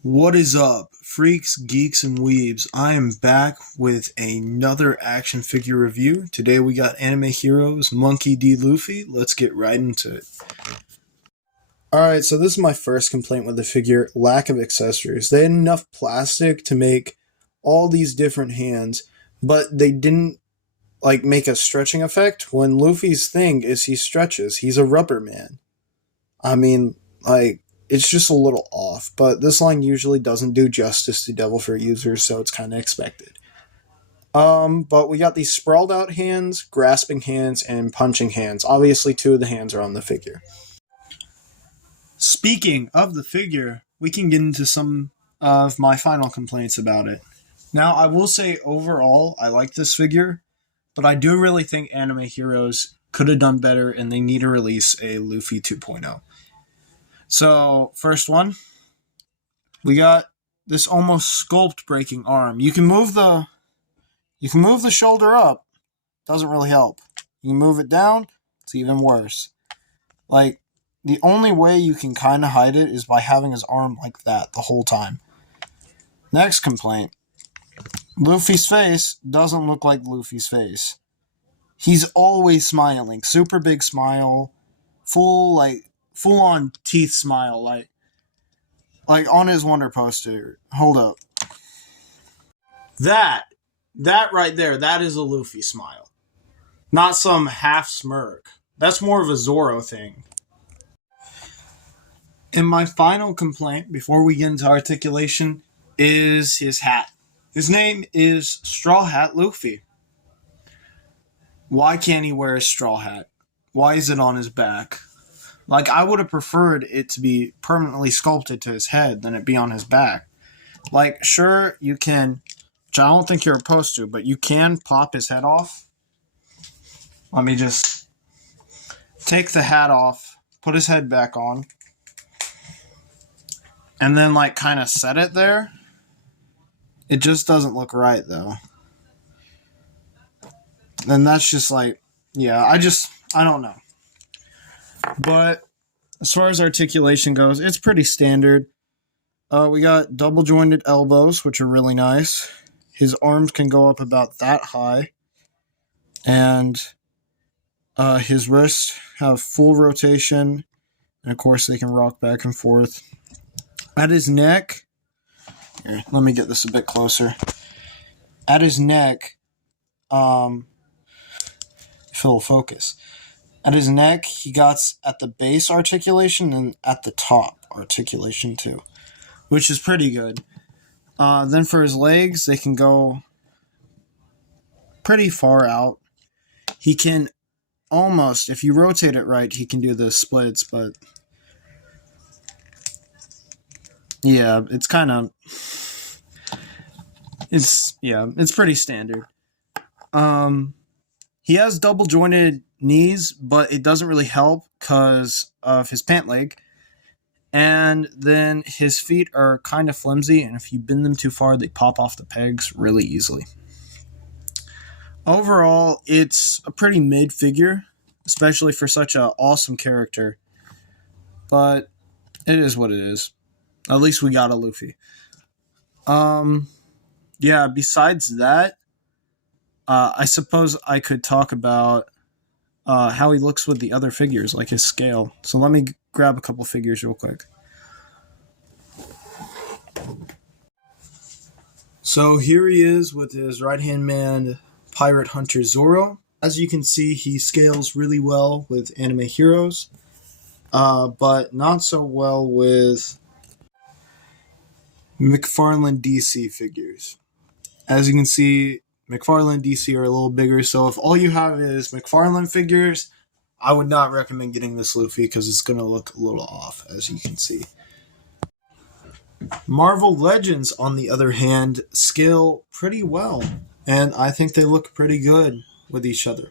What is up, freaks, geeks, and weebs? I am back with another action figure review. Today we got Anime Heroes Monkey.D.Luffy. Let's get right into it. Alright, so this is my first complaint with the figure, lack of accessories. They had enough plastic to make all these different hands, but they didn't make a stretching effect when Luffy's thing is he stretches. He's a rubber man. I mean, it's just a little off, but this line usually doesn't do justice to Devil Fruit users, so it's kind of expected. But we got these sprawled out hands, grasping hands, and punching hands. Obviously, two of the hands are on the figure. Speaking of the figure, we can get into some of my final complaints about it. Now, I will say overall, I like this figure, but I do really think Anime Heroes could have done better, and they need to release a Luffy 2.0. So, first one, we got this almost sculpt breaking arm. You can move the shoulder up, doesn't really help. You can move it down, it's even worse. The only way you can kind of hide it is by having his arm like that the whole time. Next complaint, Luffy's face doesn't look like Luffy's face. He's always smiling, super big smile, full-on teeth smile, like on his Wonder poster. Hold up. That right there, that is a Luffy smile. Not some half smirk. That's more of a Zoro thing. And my final complaint, before we get into articulation, is his hat. His name is Straw Hat Luffy. Why can't he wear a straw hat? Why is it on his back? I would have preferred it to be permanently sculpted to his head than it be on his back. Sure, you can, which I don't think you're supposed to, but you can pop his head off. Let me just take the hat off, put his head back on, and then, kind of set it there. It just doesn't look right, though. And that's just, yeah, I don't know. But as far as articulation goes, it's pretty standard. We got double jointed elbows, which are really nice. His arms can go up about that high. And his wrists have full rotation. And of course, they can rock back and forth. At his neck, here, let me get this a bit closer. At his neck, if it'll focus. At his neck, he got at the base articulation and at the top articulation too, which is pretty good. Then for his legs, they can go pretty far out. He can almost, if you rotate it right, he can do the splits, but yeah, it's pretty standard. He has double jointed knees, but it doesn't really help because of his pant leg. And then his feet are kind of flimsy, and if you bend them too far, they pop off the pegs really easily. Overall, it's a pretty mid figure, especially for such an awesome character. But it is what it is. At least we got a Luffy. Yeah, besides that, I suppose I could talk about how he looks with the other figures, like his scale. So let me grab a couple figures real quick. So here he is with his right-hand man, Pirate Hunter Zoro. As you can see, he scales really well with Anime Heroes, but not so well with McFarlane DC figures. As you can see, McFarlane DC are a little bigger, so if all you have is McFarlane figures, I would not recommend getting this Luffy because it's going to look a little off, as you can see. Marvel Legends, on the other hand, scale pretty well, and I think they look pretty good with each other.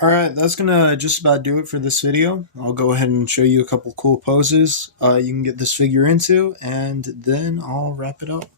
Alright, that's going to just about do it for this video. I'll go ahead and show you a couple cool poses you can get this figure into, and then I'll wrap it up.